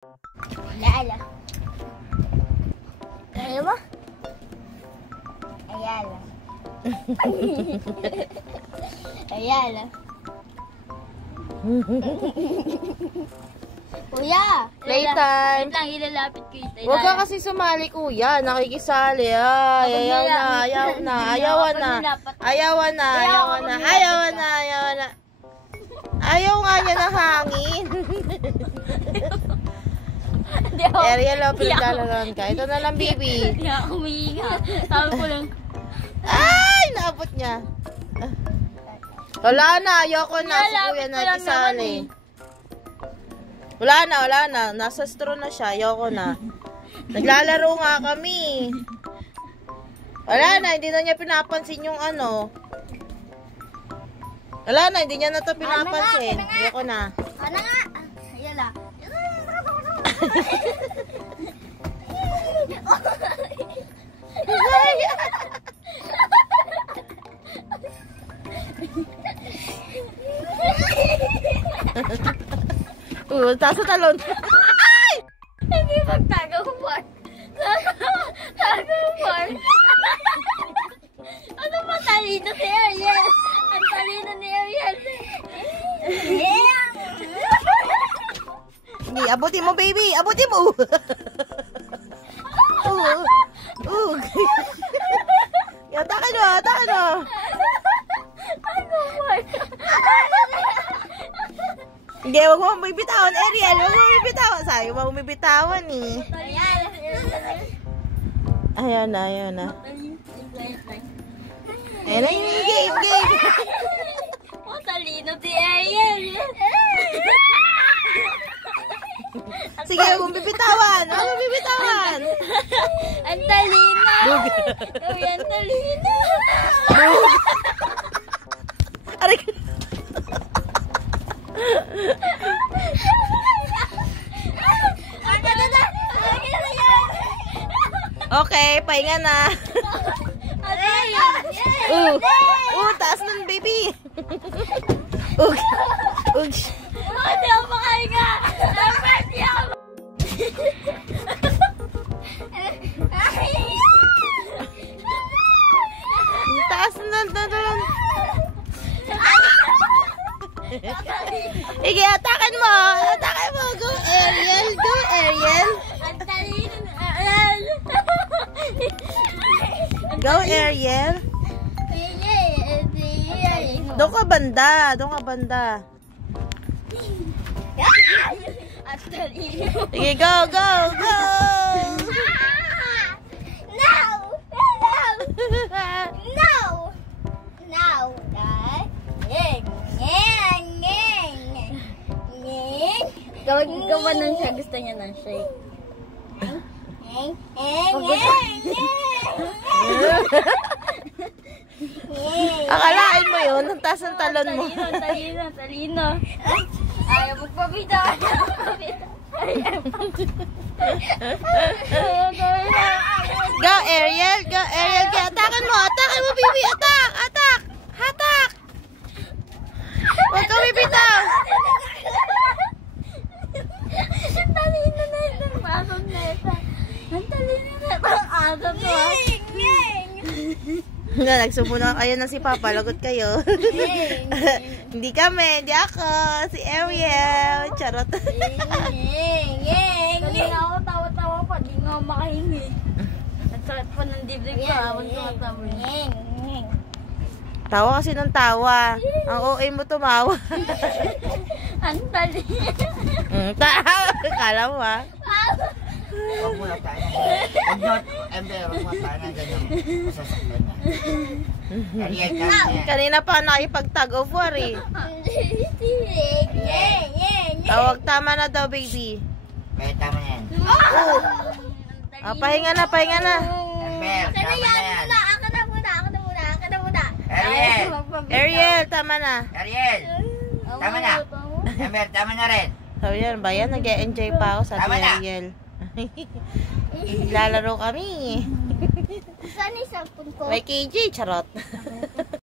Ayala. Ayaw mo? Ayala. Ayala. Kuya! Playtime. Wait lang, ilalapit ko yung Huwag ka kasi sumali, kuya. Nakikisali. Ay, ayaw na, ayaw na, ayawan na. Ayawan na, ayawan na, ayawan na, ayawan na. Ayaw nga niya ng hangin. Ariel, pinaglalalaman ka. Ito na lang, baby. Hindi ako humihinga. Sabi ko lang. Ay, naabot niya. Wala na, ayoko na. Si kuya nakikisali. Wala na. Nasa straw na siya. Ayoko na. Naglalaro nga kami. Wala na, hindi na niya pinapansin yung ano. Wala na, hindi niya na ito pinapansin. Ayoko na. Ano nga? Ayala. Taas sa talon. Ay! Hindi magtagaw mo. Tagaw mo. Ano ba talino si Ariel? Ang talino ni Ariel. Hindi, abutin mo, baby. Abutin mo. Atakan mo, atakan mo. Hindi, huwag mo bibitawan, Ariel. Huwag mo bibitawan. Sabi, huwag mo bibitawan eh. Ayan na, ayan na. Ayan na yung game. Oh, talino si Ariel. Sige, huwag mo bibitawan. Huwag mo bibitawan. Ang talino. Uy, ang talino. Aray ka. Okay, pahinga na. Taas nun, baby. Hindi ako makahinga. Hindi ako. Taas nun. Sige, atakan mo. Go, Ariel. Ang talino ni Ariel. Go, Ariel. Doon ka banda. Ang talino. Sige, go. Gawa nun siya. Gusto niya ng shake. Akalain mo yun, ang taas ng talon mo. Talino. Ayaw magpabida. Go, Ariel. Atakan mo, baby. Attack. Huwag ka bibitaw. Ang talino na ito. Ang neta. Ang talino na ito. Ang asap to. Nagsumo na kayo na si Papa. Lagot kayo. Hindi kami. Hindi ako. Si Ariel. Charot. Kanina ako tawa-tawa pa. Di nga ako makahingi. Nagsakit pa ng dibdib ko. Ako tumatawa. Tawa kasi ng tawa. Ang OA mo tumawa. Ang talino. Kala mo ha? Huwag mo na tayo. Huwag mo tayo na ganyan. Masasaktan na. Kanina pa nakipag-tag of war eh. Tawag tama na daw, baby. Kaya tama na yan. Pahinga na. Ember, tama na yan. Ako na muna. Ariel, Tama na. tama na. Ember, tama na rin. Sabi yan, bayan, nag-e-enjoy pa ako, sabi Tama ni na. Ariel. Lalaro kami. Saan isang punto? May KJ, charot.